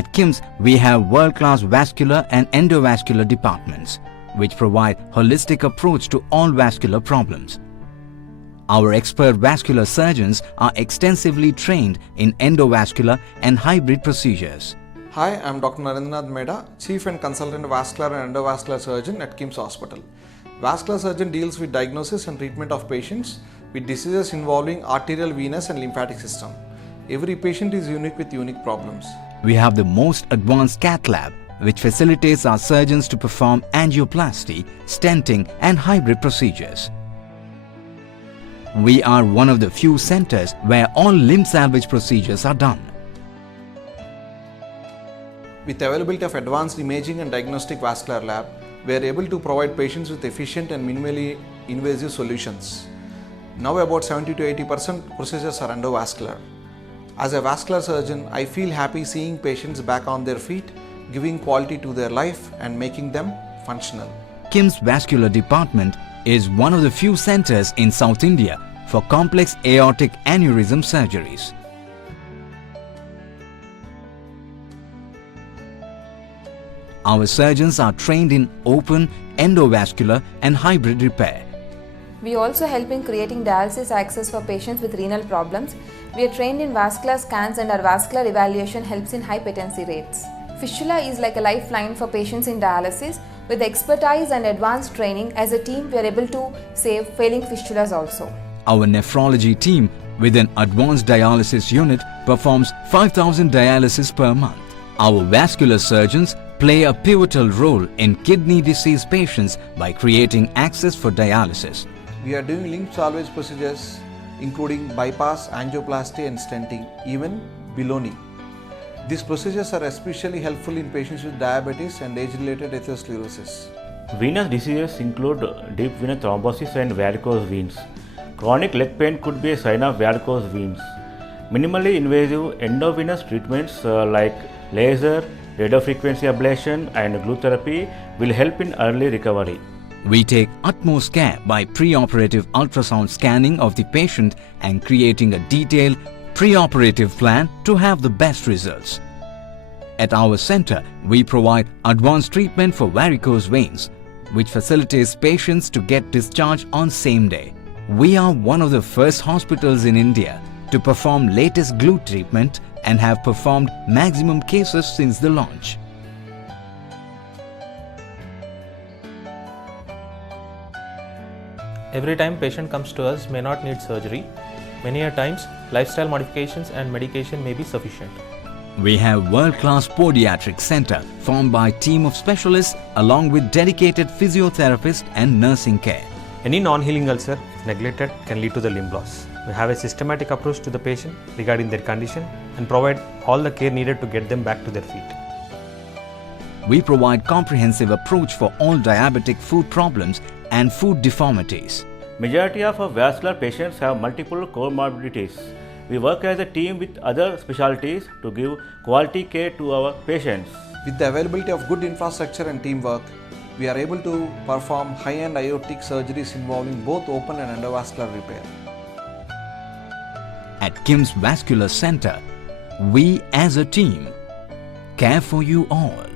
At KIMS, we have world-class vascular and endovascular departments, which provide holistic approach to all vascular problems. Our expert vascular surgeons are extensively trained in endovascular and hybrid procedures. Hi, I'm Dr. Narendranath Meda, Chief and Consultant Vascular and Endovascular Surgeon at KIMS Hospital. Vascular surgeon deals with diagnosis and treatment of patients with diseases involving arterial, venous and lymphatic system. Every patient is unique with unique problems. We have the most advanced cath lab, which facilitates our surgeons to perform angioplasty, stenting and hybrid procedures. We are one of the few centers where all limb salvage procedures are done. With availability of advanced imaging and diagnostic vascular lab, we are able to provide patients with efficient and minimally invasive solutions. Now about 70 to 80% procedures are endovascular. As a vascular surgeon, I feel happy seeing patients back on their feet, giving quality to their life and making them functional. KIMS Vascular Department is one of the few centers in South India for complex aortic aneurysm surgeries. Our surgeons are trained in open, endovascular and hybrid repair. We also help in creating dialysis access for patients with renal problems. We are trained in vascular scans and our vascular evaluation helps in high patency rates. Fistula is like a lifeline for patients in dialysis. With expertise and advanced training, as a team we are able to save failing fistulas also. Our nephrology team with an advanced dialysis unit performs 5,000 dialysis per month. Our vascular surgeons play a pivotal role in kidney disease patients by creating access for dialysis. We are doing limb salvage procedures including bypass, angioplasty and stenting, even below-knee. These procedures are especially helpful in patients with diabetes and age-related atherosclerosis. Venous diseases include deep venous thrombosis and varicose veins. Chronic leg pain could be a sign of varicose veins. Minimally invasive endovenous treatments like laser, radiofrequency ablation and glue therapy will help in early recovery. We take utmost care by preoperative ultrasound scanning of the patient and creating a detailed preoperative plan to have the best results. At our center, we provide advanced treatment for varicose veins, which facilitates patients to get discharged on same day. We are one of the first hospitals in India to perform latest glue treatment and have performed maximum cases since the launch. Every time patient comes to us may not need surgery. Many a times, lifestyle modifications and medication may be sufficient. We have world-class podiatric center formed by a team of specialists along with dedicated physiotherapists and nursing care. Any non-healing ulcer, if neglected, can lead to the limb loss. We have a systematic approach to the patient regarding their condition and provide all the care needed to get them back to their feet. We provide comprehensive approach for all diabetic food problems and food deformities. Majority of our vascular patients have multiple comorbidities. We work as a team with other specialties to give quality care to our patients. With the availability of good infrastructure and teamwork, we are able to perform high-end aortic surgeries involving both open and endovascular repair. At KIMS Vascular Center, we as a team care for you all.